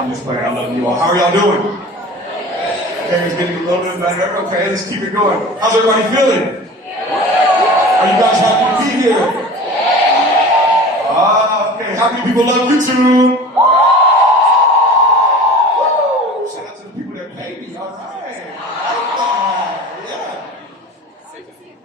I'm just playing. I love you all. How are y'all doing? Okay, it's getting a little bit better. Okay, let's keep it going. How's everybody feeling? Are you guys happy to be here? Okay. How many people love YouTube? Woo! Shout out to the people that pay me. All right. Yeah.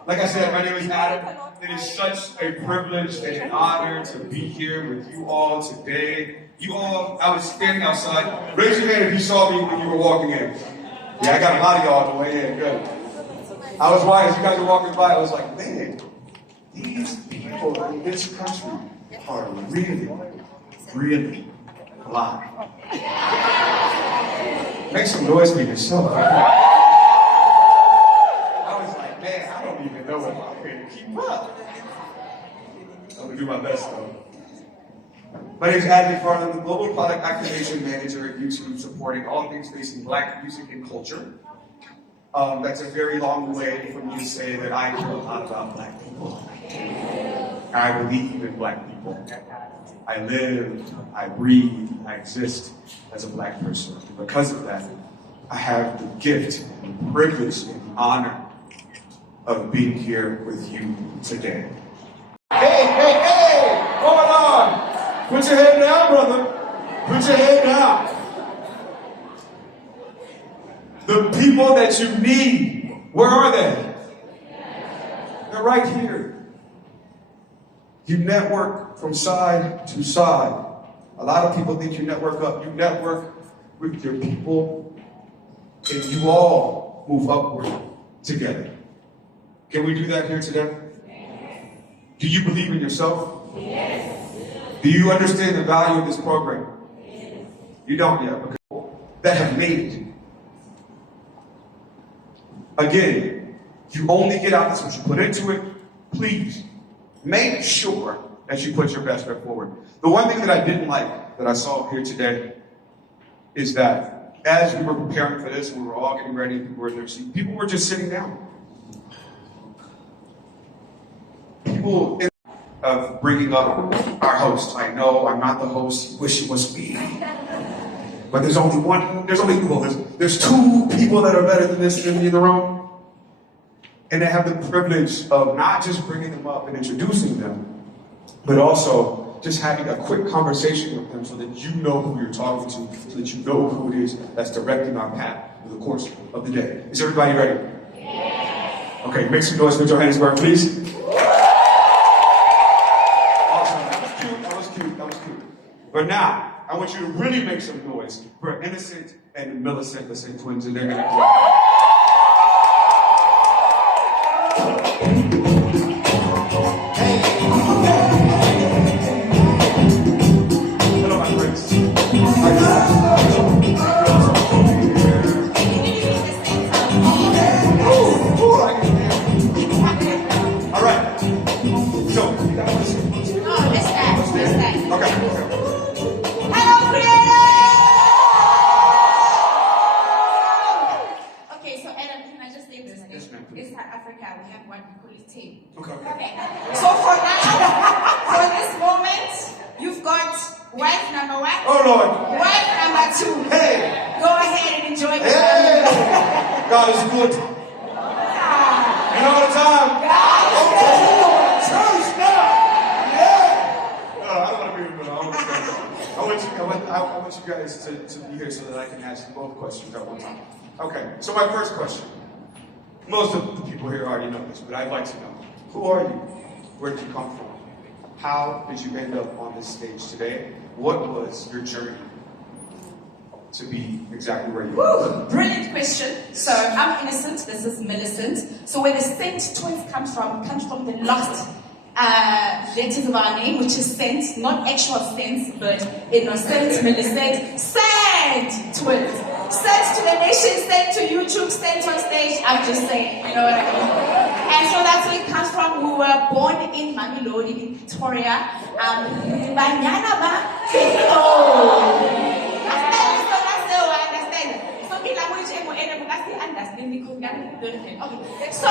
Like I said, my name is Adam. It is such a privilege and an honor to be here with you all today. You all, I was standing outside. Raise your hand if you saw me when you were walking in. Yeah, I got a lot of y'all on the way in. Good. I was wise. As you guys were walking by, I was like, man, these people in this country are really, really alive. Make some noise for yourself. I was like, man, I don't even know if I'm going to keep up. I'm going to do my best, though. My name is Adam McFarland. I'm the Global Product Activation Manager at YouTube, supporting all things facing Black music and culture. That's a very long way for me to say that I care a lot about Black people. I believe in Black people. I live, I breathe, I exist as a Black person. And because of that, I have the gift and privilege and honor of being here with you today. Hey, hey, hey! Hold on! Put your head down, brother. Put your head down. The people that you need, where are they? They're right here. You network from side to side. A lot of people think you network up. You network with your people, and you all move upward together. Can we do that here today? Do you believe in yourself? Yes. Do you understand the value of this program? Yes. You don't yet, because that have made it. Again, you only get out this what you put into it. Please make sure that you put your best foot forward. The one thing that I didn't like that I saw here today is that as we were preparing for this, we were all getting ready, people were in their seat, people were just sitting down. People of bringing up our host. I know I'm not the host. Wish it was me. But there's only two people that are better than this in the room. And they have the privilege of not just bringing them up and introducing them, but also just having a quick conversation with them so that you know who you're talking to, so that you know who it is that's directing our path through the course of the day. Is everybody ready? Yes. Okay, make some noise with Johannesburg, please. Awesome, that was cute. But now, I want you to really make some noise for Innocent and Millicent, the same twins, and they're gonna do. Hello, my friends. All right. So, that was. Oh, this guy. Okay. Hello, creator! Okay, so Adam, can I just say this? Yes, ma'am. In South Africa, we have what we call it tape. Okay. So for now, for this moment, you've got wife number one, Oh, Lord. wife number two. Hey. Go ahead and enjoy the Hey. God is good. And all the time. Church now. Yeah. I don't want to be in the middle. I want you guys to be here so that I can ask you both questions at one time. Okay, so my first question. Most of the people here already know this, but I'd like to know. Who are you? Where did you come from? How did you end up on this stage today? What was your journey to be exactly where you are? Woo, brilliant question. So I'm Innocent, this is Millicent. So where the Saint twins comes from the lost letters of our name, which is Saint, not actual saints, but Innocent, Millicent, Saint twins. Saint to the nation, Saint to YouTube, Saint on stage. I'm just saying, you know what I mean? And so that's where it comes from. We were born in Mamelodi, in Victoria. Banyana ba? Okay. So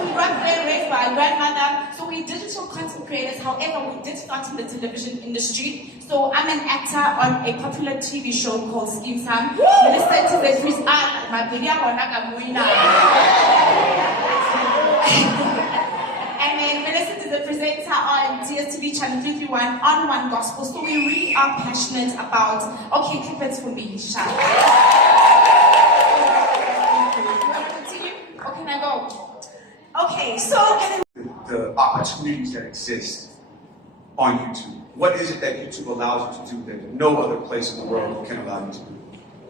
we grew raised by our grandmother. So we're digital content creators. However, we did start in the television industry. So I'm an actor on a popular TV show called Scheme Time. Millicent is a freeze art. My video and then Millicent is a presenter on DSTV Channel 331 on One Gospel. So we really are passionate about, okay, keep it for me, Shah. Can I go? Okay, so The opportunities that exist on YouTube. What is it that YouTube allows you to do that no other place in the world can allow you to do?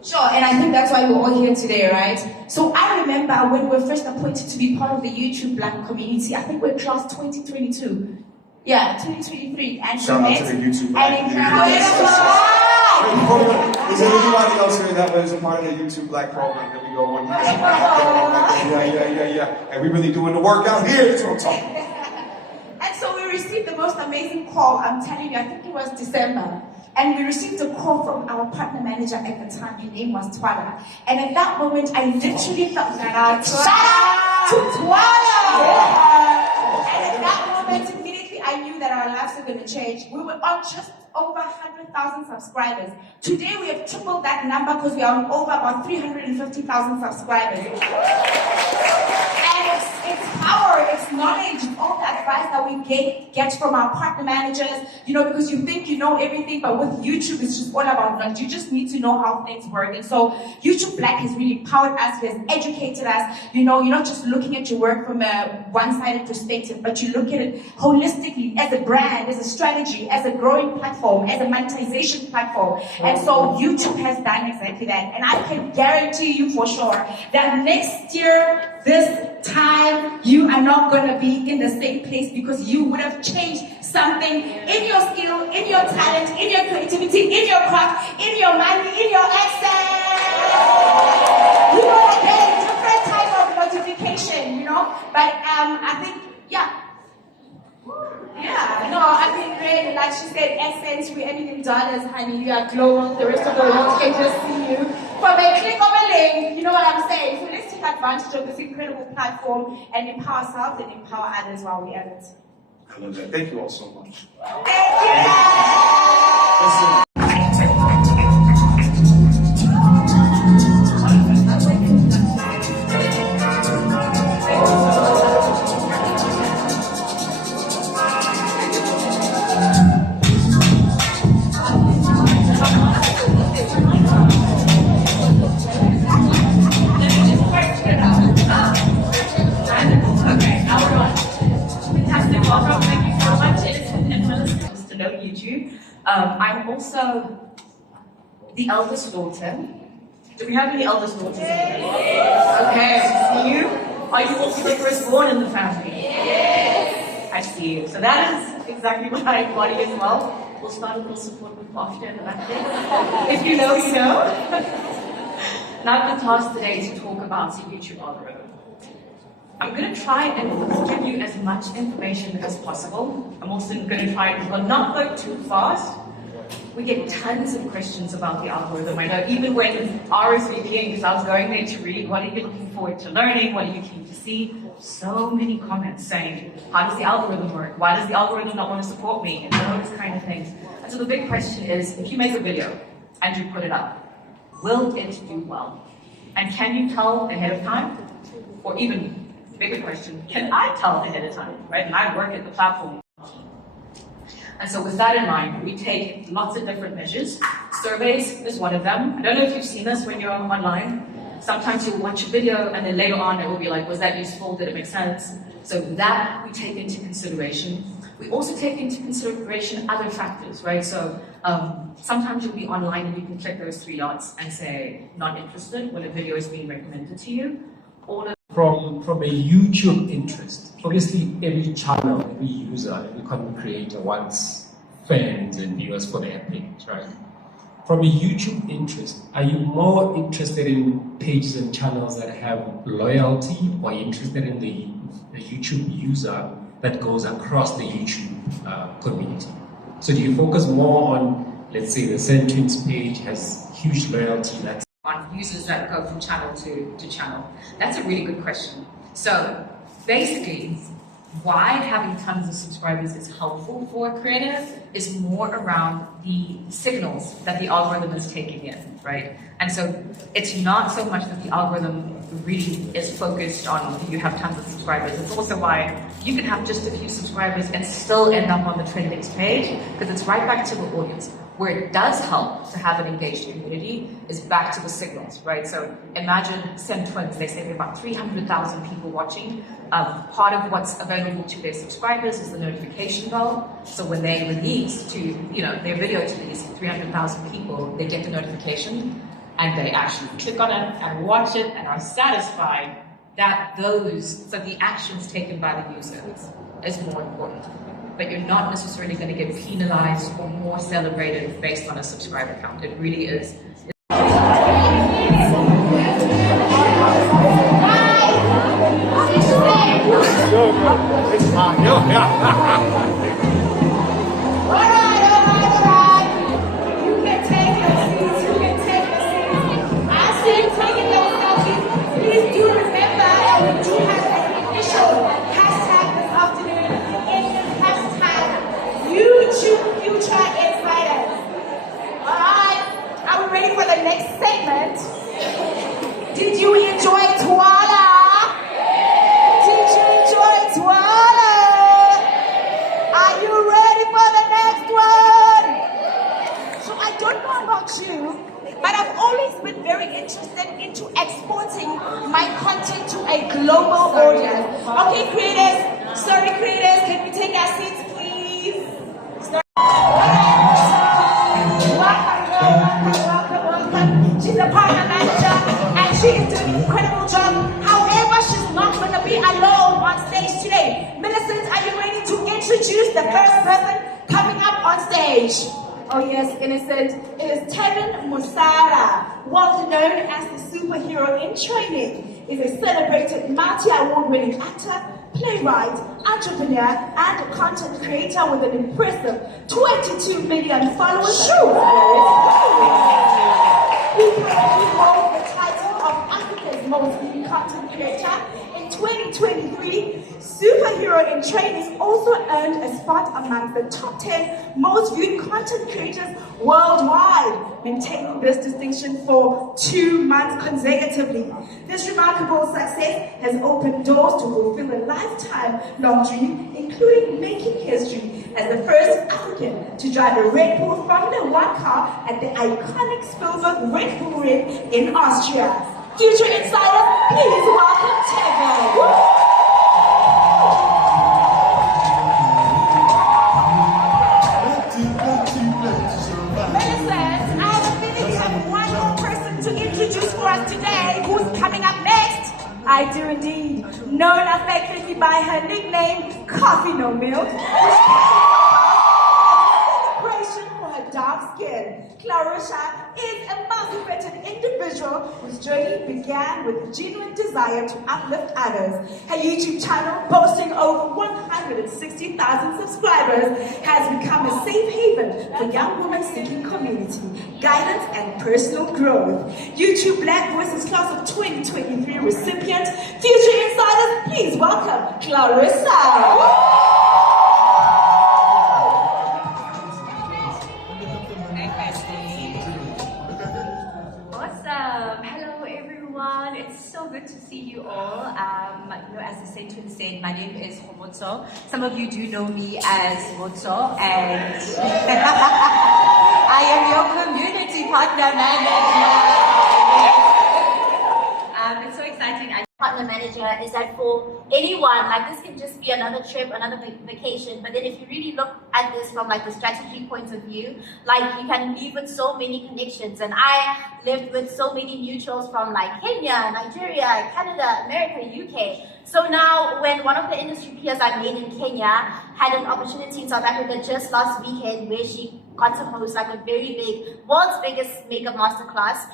sure, and I think that's why we're all here today, right? So I remember when we were first appointed to be part of the YouTube Black community. I think we're class 2022. Yeah, 2023. And Shout out to the YouTube Black community. Is there anybody else here that was a part of the YouTube Black program that we go on? Yeah. And we really doing the work out here. That's what I'm talking about. And so we received the most amazing call. I'm telling you, I think it was December. And we received a call from our partner manager at the time. Her name was Twala. And at that moment, I literally felt like, shout out to Twala! And at that moment, immediately I knew that our lives were going to change. We were on just over 100,000 subscribers. Today we have tripled that number because we are on over about 350,000 subscribers. And it's power, it's knowledge, all the advice that we get from our partner managers, you know, because you think you know everything, but with YouTube it's just all about knowledge. You just need to know how things work. And so YouTube Black has really empowered us, has educated us. You know, you're not just looking at your work from a one-sided perspective, but you look at it holistically as a brand, as a strategy, as a growing platform, as a monetization platform. And so YouTube has done exactly that. And I can guarantee you for sure that next year, this time, you are not going to be in the same place because you would have changed something in your skill, in your talent, in your creativity, in your craft, in your money, in your access. You will get a different type of notification, you know. But I think, I think really, like she said, essence, we earning in dollars, honey. You are global. The rest of the world can just see you. From a click of a link, you know what I'm saying? So let's take advantage of this incredible platform and empower ourselves and empower others while we are it. I love that. Thank you all so much. Thank you. Listen. know YouTube. I'm also the eldest daughter. Do we have any eldest daughters in here? Okay, I see you. Are you also the firstborn in the family? Yes. I see you. So that is exactly what I embody as well. We'll start a little support group after in the back there. If you know, you know. Now I've been tasked today to talk about the YouTube algorithm. I'm going to try and give you as much information as possible. I'm also going to try and not go too fast. We get tons of questions about the algorithm. I know even when RSVPing, because I was going there to read, what are you looking forward to learning? What are you keen to see? So many comments saying, how does the algorithm work? Why does the algorithm not want to support me? And all those kind of things. And so the big question is, if you make a video and you put it up, will it do well? And can you tell ahead of time? Or even bigger question, can I tell ahead of time, right? And I work at the platform. And so with that in mind, we take lots of different measures. Surveys is one of them. I don't know if you've seen this when you're online. Sometimes you'll watch a video and then later on it will be like, was that useful? Did it make sense? So that we take into consideration. We also take into consideration other factors, right? So sometimes you'll be online and you can click those 3 dots and say, not interested when a video is being recommended to you. From a YouTube interest, obviously every channel, every user, every content creator wants fans and viewers for their page, right? From a YouTube interest, are you more interested in pages and channels that have loyalty, or interested in the YouTube user that goes across the YouTube community? So do you focus more on, let's say, the Sentence page has huge loyalty, that's on users that go from channel to channel? That's a really good question. So basically, why having tons of subscribers is helpful for a creator is more around the signals that the algorithm is taking in, right? And so it's not so much that the algorithm really is focused on you have tons of subscribers. It's also why you can have just a few subscribers and still end up on the trending page, because it's right back to the audience. Where it does help to have an engaged community is back to the signals, right? So imagine SemTwins, they say there are about 300,000 people watching. Part of what's available to their subscribers is the notification bell. So when they release their video to these 300,000 people, they get the notification and they actually click on it and watch it and are satisfied that so the actions taken by the users is more important. But you're not necessarily going to get penalized or more celebrated based on a subscriber count. It really is. Did you enjoy Twala? Did you enjoy Twala? Are you ready for the next one? So I don't know about you, but I've always been very interested into exporting my content to a global audience. Okay, creators, can we take our seats, please? Welcome. She's a partner manager and she is doing an incredible job. However, she's not going to be alone on stage today. Millicent, are you ready to introduce the first person coming up on stage? Oh yes, Innocent. It is Tevin Musara, well known as the superhero in training. Is a celebrated multi-award-winning actor, playwright, entrepreneur, and content creator with an impressive 22 million followers. He currently holds the title of Africa's most viewed content creator. In 2023, Superhero in Training also earned a spot among the top 10 most viewed content creators worldwide, maintaining this distinction for 2 months consecutively. This remarkable success has opened doors to fulfill a lifetime-long dream, including making history as the first African to drive a Red Bull Formula 1 car at the iconic Spielberg Red Bull Ring in Austria. Future Insider, please welcome Tevin. beauty, known affectionately by her nickname, Coffee No Milk, celebration for her dark skin. Clarissa is a multifaceted individual whose journey began with a genuine desire to uplift others. Her YouTube channel, boasting over 160,000 subscribers, has become a safe haven for young women seeking community, guidance, and personal growth. YouTube Black Voices Class of 2023 recipient, Future Insiders, please welcome Clarissa. Awesome. Hello, everyone. It's so good to see you all. As the Saint said, my name is Homotso. Some of you do know me as Motso, and I am your community partner manager. It's so exciting. Partner manager is that for anyone, like this can just be another trip, another vacation, but then if you really look at this from like the strategy point of view, like you can leave with so many connections. And I lived with so many mutuals from like Kenya, Nigeria, Canada, America, UK. So now when one of the industry peers I made in Kenya had an opportunity in South Africa just last weekend where she got to host like a very big, world's biggest makeup masterclass,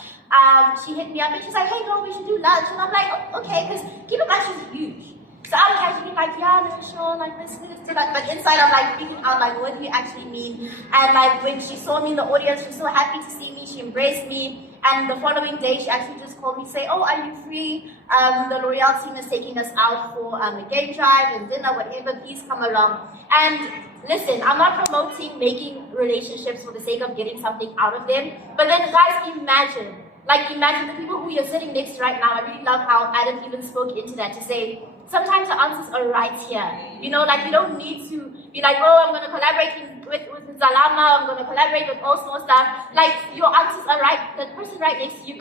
she hit me up and she's like, hey girl, we should do lunch. And I'm like, okay, because Keep It Lunch is huge. So I was actually like, yeah, no, sure, like let's do that. But inside I'm like thinking out like, what do you actually mean? And like when she saw me in the audience, she was so happy to see me, she embraced me. And the following day, she actually just called me, say, oh, are you free? The L'Oreal team is taking us out for a game drive and dinner, whatever, please come along. And listen, I'm not promoting making relationships for the sake of getting something out of them. But then guys, imagine the people who you're sitting next to right now. I really love how Adam even spoke into that to say, sometimes the answers are right here. You know, like you don't need to be like, oh, I'm going to collaborate with Zalama, I'm going to collaborate with all small stuff. Like your answers are right. The person right next to you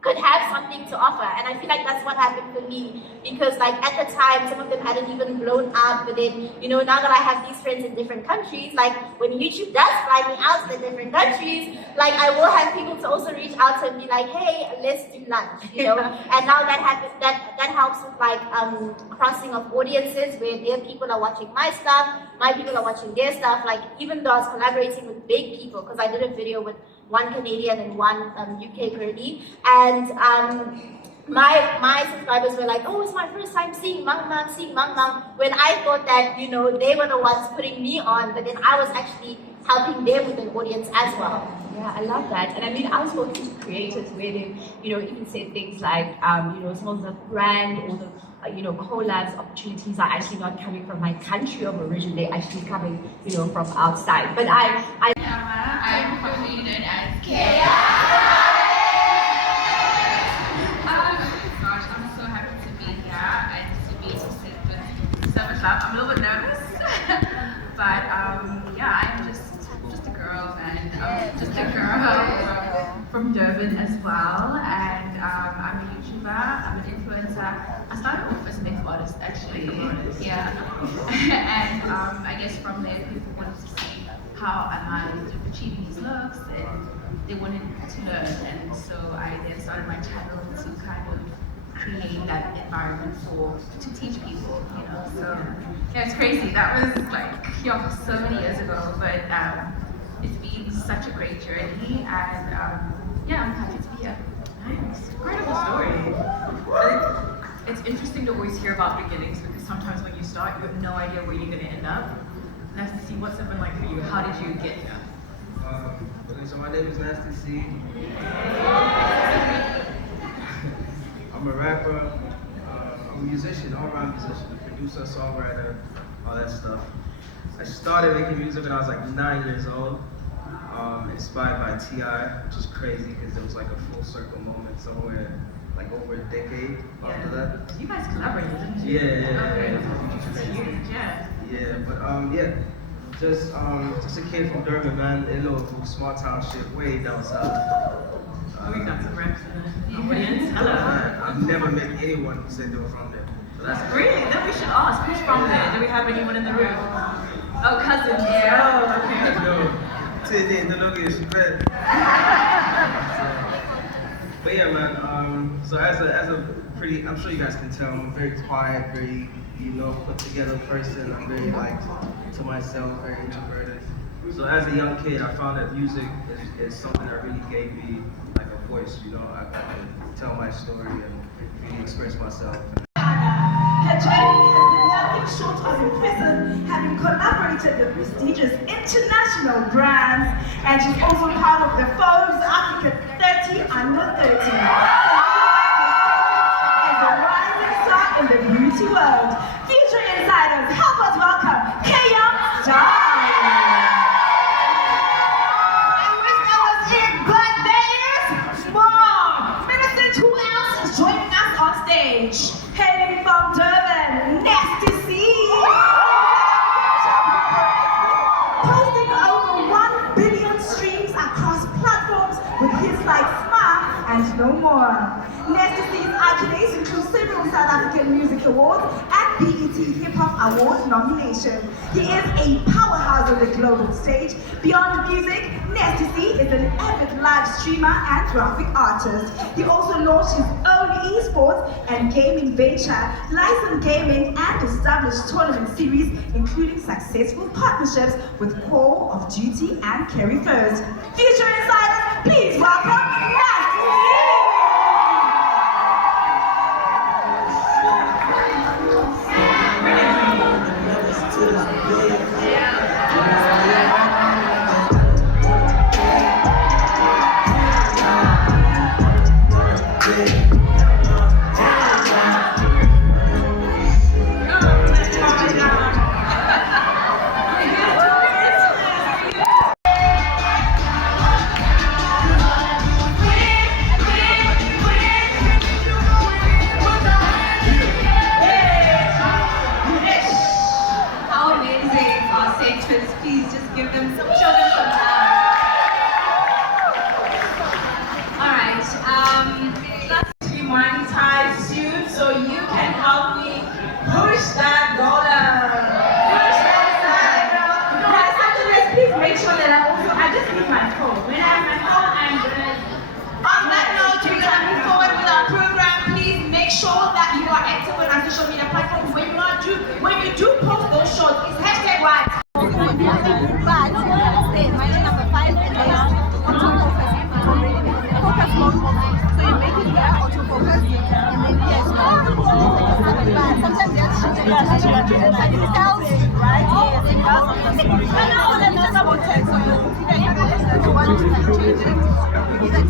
could have something to offer. And I feel like that's what happened for me, because like at the time some of them hadn't even blown up, but then now that I have these friends in different countries, like when YouTube does fly me out to the different countries, like I will have people to also reach out to and be like, hey, let's do lunch, and now that helps with like crossing of audiences where their people are watching my stuff, my people are watching their stuff. Like even though I was collaborating with big people, because I did a video with one Canadian and one UK girlie, and my subscribers were like, oh, it's my first time seeing Mang Mang, when I thought that they were the ones putting me on, but then I was actually helping them with an audience as well. Yeah, I love that. And I mean, I was talking to creators where they, even said things like, some of the brand or the, collabs opportunities are actually not coming from my country of origin, they're actually coming, from outside. But I'm commonly known as Kea. Gosh, I'm so happy to be here and to be able to sit with so much love. I'm a little bit nervous, but yeah, I'm just a girl, and just a girl from Durban as well, and I'm a YouTuber, I'm an influencer. I started off as a makeup artist actually, yeah, and I guess from there people wanted to see how am I achieving these looks, and they wanted to learn, and so I then started my channel to kind of create that environment to teach people, so yeah, it's crazy. That was like so many years ago, but it's been such a great journey, and yeah, I'm happy to be here. Nice. Incredible story. I think it's interesting to always hear about beginnings, because sometimes when you start, you have no idea where you're going to end up. Nasty C, what's it been like for you? How did you get here? Okay, so my name is Nasty C. I'm a rapper, I'm a musician, all-around musician, a producer, songwriter, all that stuff. I started making music when I was like 9 years old, inspired by T.I., which is crazy because it was like a full circle moment somewhere, like over a decade after that. You guys collaborated, didn't you? Yeah. That's huge, yeah. Yeah, but just a kid from Durban, man, in little small town shit, way down south. We've got some reps in the audience. Hello. I've never met anyone who said they were from there. So that's Really? Then we should ask, who's from there? Do we have anyone in the room? Oh, cousins. Yeah. Oh, okay. No, today the look is spread. But yeah, man. So as a I'm sure you guys can tell, I'm a very quiet, very, put together person. I'm very to myself, very introverted. So as a young kid, I found that music is something that really gave me like a voice, I could tell my story and really express myself. Her journey has been nothing short of impressive, having collaborated with prestigious international brands, and she's also part of the Forbes Africa 30 Under 30. As a rising star in the beauty world, Future Insiders, help us welcome Kaya Star. I wish that was it, but there is more. Millicent, who else is joining us on stage? Hailing from Durban, Nasty C. Posting over 1 billion streams across platforms with hits like Smile and No More. Nasty C's accolades include several South African Music Awards and BET Hip Hop Award nominations. He is a powerhouse on the global stage. Beyond music, Nasty C is an avid live streamer and graphic artist. He also launched his own esports and gaming venture, License Gaming, and established tournament series, including successful partnerships with Call of Duty and Carry First. Future Insiders, please welcome Nasty C. Please just give them some children some love. Alright, let's be monetized soon so you can help me push that dollar. Push that dollar. Guys, after this, please make sure that I just need my phone. When I have my phone, I'm good. On that note, we're going to move forward with our program. Please make sure that you are active on our social media platforms. When you do post those shorts, it's hashtag what? But my number 5 is autofocus. Focus mode also. So you make it there, autofocus, and then yes, sometimes there's cells, right? So you either want to change it, you either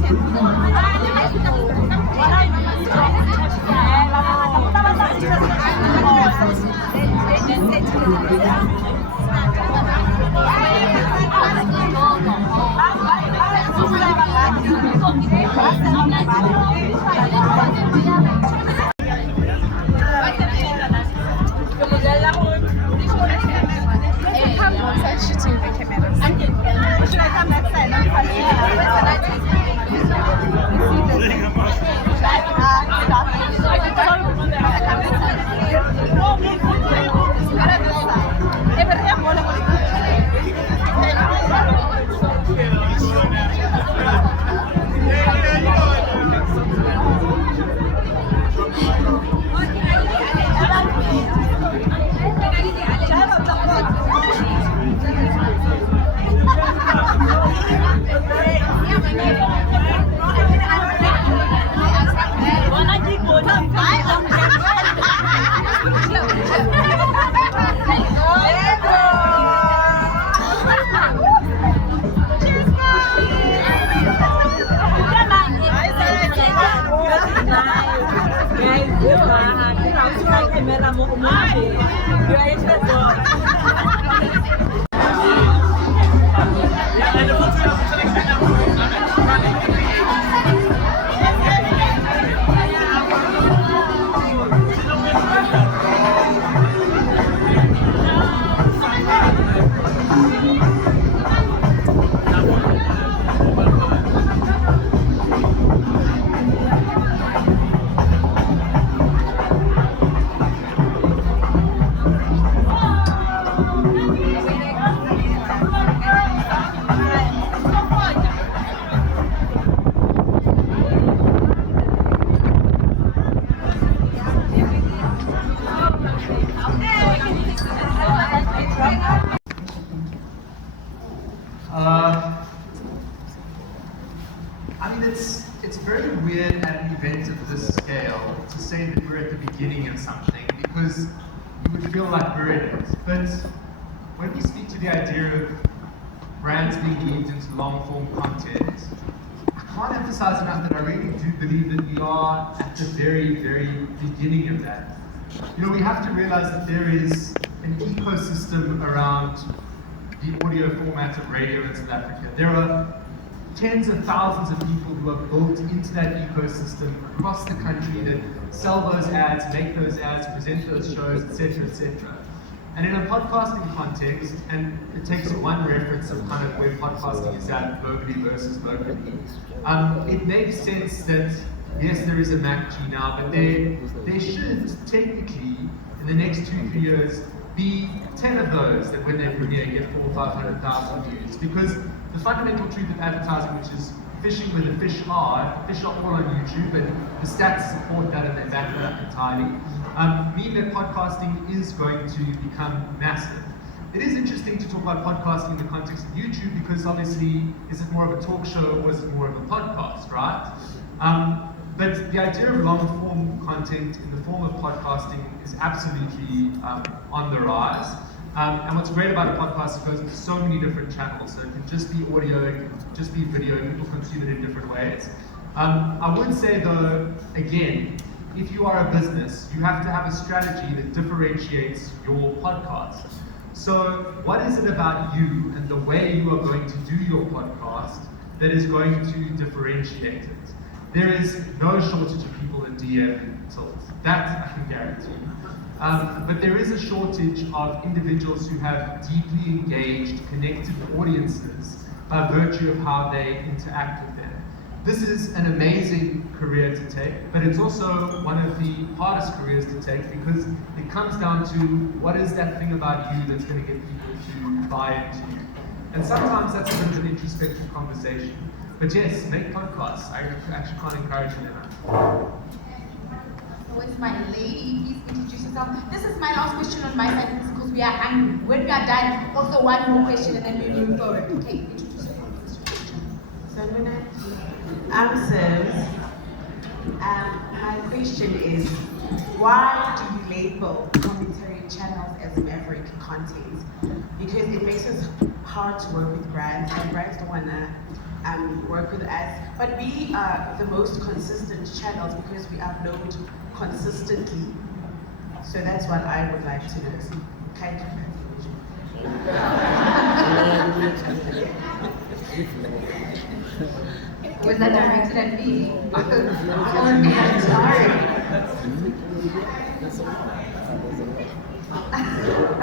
very weird at an event of this scale to say that we're at the beginning of something because you would feel like we're in it. But when we speak to the idea of brands being moved into long-form content, I can't emphasize enough that I really do believe that we are at the very, very beginning of that. You know, we have to realize that there is an ecosystem around the audio format of radio in South Africa. There are tens of thousands of people who are built into that ecosystem across the country that sell those ads, make those ads, present those shows, etc., etc. And in a podcasting context, and it takes one reference of kind of where podcasting is at globally versus locally, it makes sense that yes, there is a MACG now, but there should technically, in the next 2-3 years, be 10 of those that when they premiere get 400,000 or 500,000 views. Because the fundamental truth of advertising, which is fishing where the fish are all on YouTube, and the stats support that and they back it up entirely, mean that podcasting is going to become massive. It is interesting to talk about podcasting in the context of YouTube because obviously, is it more of a talk show or is it more of a podcast, right? But the idea of long-form content in the form of podcasting is absolutely on the rise. And what's great about a podcast, it goes into so many different channels. So it can just be audio, it can just be video, people consume it in different ways. I would say though, again, if you are a business, you have to have a strategy that differentiates your podcast. So what is it about you and the way you are going to do your podcast that is going to differentiate it? There is no shortage of people in DM Tilt. That I can guarantee. But there is a shortage of individuals who have deeply engaged, connected audiences by virtue of how they interact with them. This is an amazing career to take, but it's also one of the hardest careers to take because it comes down to what is that thing about you that's going to get people to buy into you. And sometimes that's a bit of an introspective conversation. But yes, make podcasts. I actually can't encourage you enough. Who is my lady? Please introduce yourself. This is my last question on my side because we are hungry. When we are done, also one more question and then we move forward. Okay, introduce yourself. I'm Sims. My question is, why do you label commentary channels as Maverick content? Because it makes it hard to work with brands, and brands don't want to work with us. But we are the most consistent channels because we upload consistently. So that's what I would like to know. Kind of. Was that directed at me? I'm sorry. I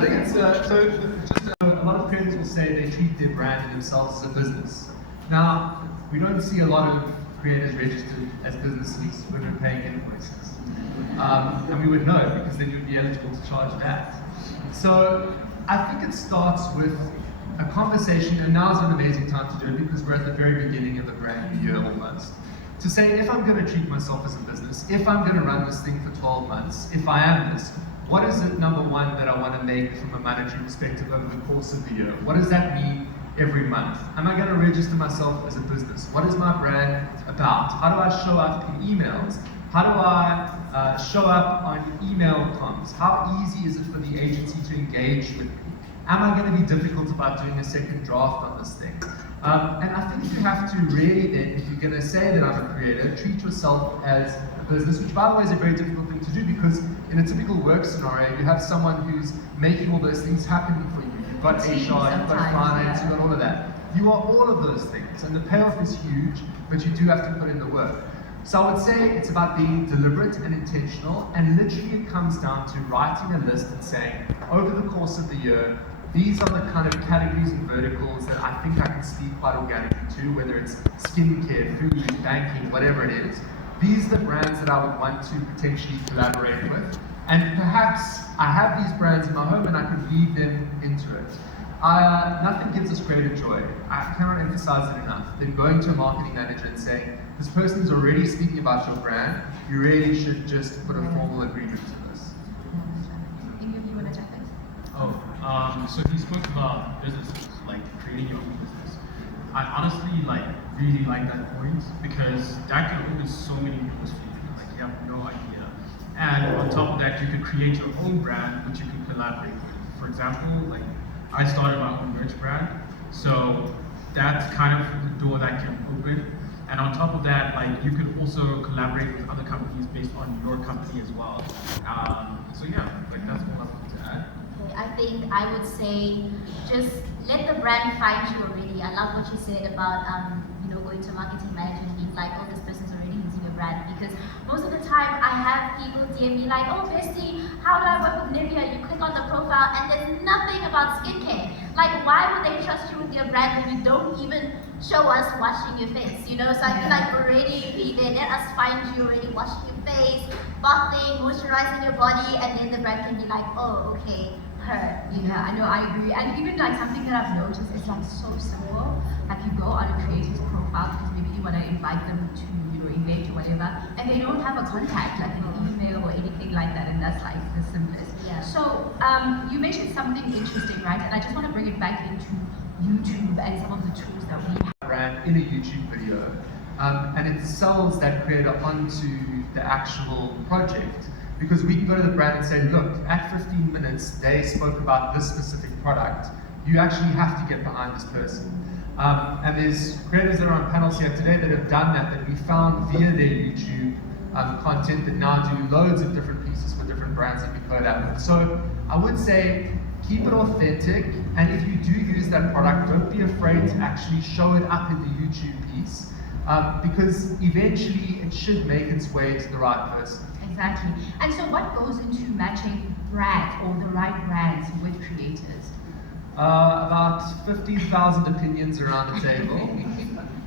think it's a lot of creators will say they treat their brand and themselves as a business. Now, we don't see a lot of creators registered as businesses when we're paying invoices. And we would know because then you'd be eligible to charge that. So I think it starts with a conversation, and now's an amazing time to do it because we're at the very beginning of the brand new year almost. To say, if I'm going to treat myself as a business, if I'm going to run this thing for 12 months, if I am this, what is it, number one, that I want to make from a monetary perspective over the course of the year? What does that mean every month? Am I going to register myself as a business? What is my brand about? How do I show up in emails? How do I show up on email comms? How easy is it for the agency to engage with me? Am I going to be difficult about doing a second draft on this thing? And I think you have to really then, if you're going to say that I'm a creator, treat yourself as a business, which by the way is a very difficult thing to do because in a typical work scenario, you have someone who's making all those things happen for you. You've got HR, you've got finance, you've got all of that. You are all of those things, and the payoff is huge, but you do have to put in the work. So I would say it's about being deliberate and intentional, and literally it comes down to writing a list and saying, over the course of the year, these are the kind of categories and verticals that I think I can speak quite organically to, whether it's skincare, food, banking, whatever it is. These are the brands that I would want to potentially collaborate with. And perhaps I have these brands in my home and I could weave them into it. Nothing gives us greater joy. I cannot emphasize it enough than going to a marketing manager and saying, this person is already speaking about your brand, you really should just put a formal agreement to this. So he spoke about businesses, like creating your own business. I honestly really like that point because that can open so many people's future. Like you have no idea. And on top of that, you could create your own brand, which you can collaborate with. For example, like I started my own merch brand, so that's kind of the door that can open. And on top of that, like you could also collaborate with other companies based on your company as well. So yeah, like that's all I wanted to add. Okay, I think I would say just let the brand find you already. I love what you said about going to marketing manager and being like, oh, this person's already using your brand, because most of the time I have people DM me like, oh, Bestie, how do I work with Nivea? You click on the profile and there's nothing about skincare. Like, why would they trust you with your brand when you don't even show us washing your face, So I feel like already be there, let us find you already washing your face, bathing, moisturizing your body, and then the brand can be like, oh, okay, her. Yeah, I know, I agree. And even like something that I've noticed is like so simple. Like you go on a creator's profile because maybe you want to invite them to, engage or whatever, and they don't have a contact, like an email or anything like that, and that's like the simplest. Yeah. So you mentioned something interesting, right? And I just want to bring it back into YouTube and some of the tools that we have. Brand in a YouTube video, and it sells that creator onto the actual project. Because we can go to the brand and say, look, at 15 minutes, they spoke about this specific product. You actually have to get behind this person. And there's creators that are on panels here today that have done that we found via their YouTube content that now do loads of different pieces for different brands that we collab with. So I would say, keep it authentic, and if you do use that product, don't be afraid to actually show it up in the YouTube piece, because eventually it should make its way to the right person. Exactly. And so what goes into matching brands or the right brands with creators? About 15,000 opinions around the table.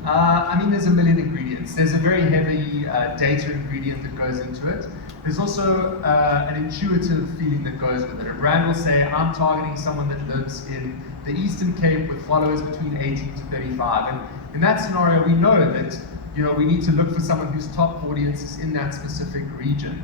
I mean, there's a million ingredients. There's a very heavy data ingredient that goes into it. There's also an intuitive feeling that goes with it. A brand will say, I'm targeting someone that lives in the Eastern Cape with followers between 18 to 35. And in that scenario, we know that we need to look for someone whose top audience is in that specific region.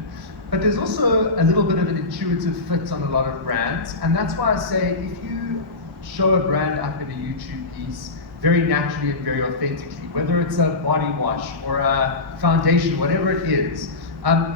But there's also a little bit of an intuitive fit on a lot of brands, and that's why I say if you show a brand up in a YouTube piece very naturally and very authentically, whether it's a body wash or a foundation, whatever it is,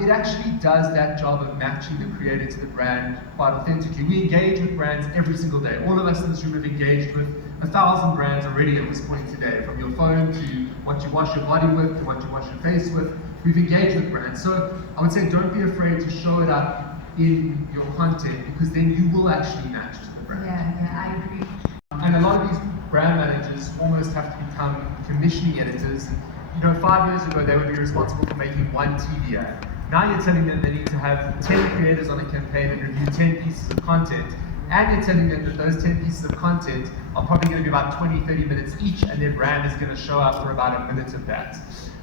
it actually does that job of matching the creator to the brand quite authentically. We engage with brands every single day. All of us in this room have engaged with 1,000 brands already at this point today, from your phone to what you wash your body with, to what you wash your face with. We've engaged with brands. So I would say don't be afraid to show it up in your content, because then you will actually match to the brand. Yeah, I agree. And a lot of these brand managers almost have to become commissioning editors. And, 5 years ago, they would be responsible for making one TV ad. Now you're telling them they need to have 10 creators on a campaign and review 10 pieces of content. And you're telling them that those 10 pieces of content are probably going to be about 20, 30 minutes each, and their brand is going to show up for about a minute of that.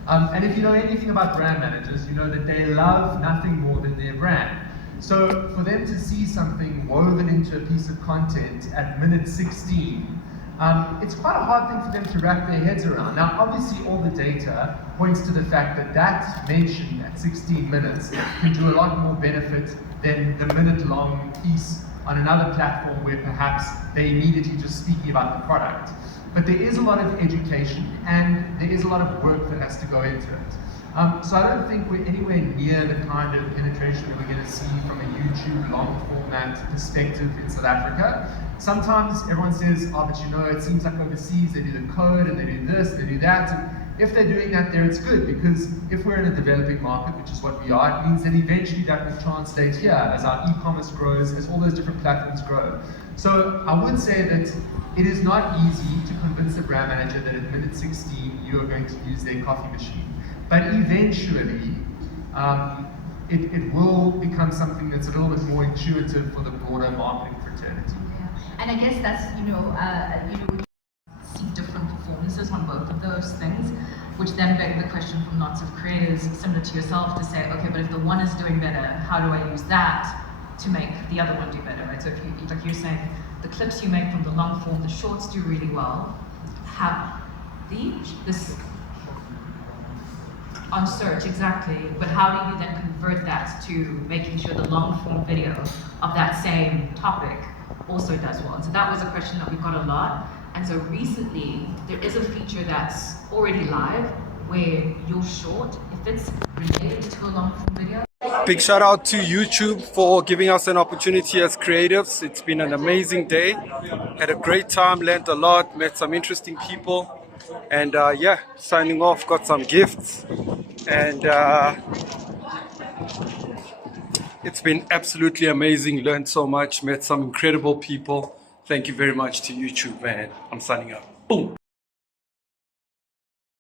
And if you know anything about brand managers, you know that they love nothing more than their brand. So for them to see something woven into a piece of content at minute 16, it's quite a hard thing for them to wrap their heads around. Now, obviously, all the data points to the fact that that mention at 16 minutes can do a lot more benefit than the minute-long piece on another platform where perhaps they're immediately just speaking about the product. But there is a lot of education and there is a lot of work that has to go into it. So I don't think we're anywhere near the kind of penetration that we're going to see from a YouTube long format perspective in South Africa. Sometimes everyone says, oh, but it seems like overseas they do the code and they do this, they do that. And if they're doing that there, it's good, because if we're in a developing market, which is what we are, it means that eventually that will translate here as our e-commerce grows, as all those different platforms grow. So I would say that it is not easy to convince a brand manager that at minute 16 you are going to use their coffee machine. But eventually, it will become something that's a little bit more intuitive for the broader marketing fraternity. Yeah. And I guess that's, we see different performances on both of those things, which then beg the question from lots of creators, similar to yourself, to say, okay, but if the one is doing better, how do I use that to make the other one do better, right? So if you, like you're saying, the clips you make from the long form, the shorts do really well. This on search, exactly, but how do you then convert that to making sure the long form video of that same topic also does well? And so that was a question that we got a lot. And so recently, there is a feature that's already live where your short, if it's related to a long form video. Big shout out to YouTube for giving us an opportunity as creatives. It's been an amazing day. Had a great time, learned a lot, met some interesting people. And yeah, signing off, got some gifts. And it's been absolutely amazing, learned so much, met some incredible people. Thank you very much to YouTube, man. I'm signing up. Boom.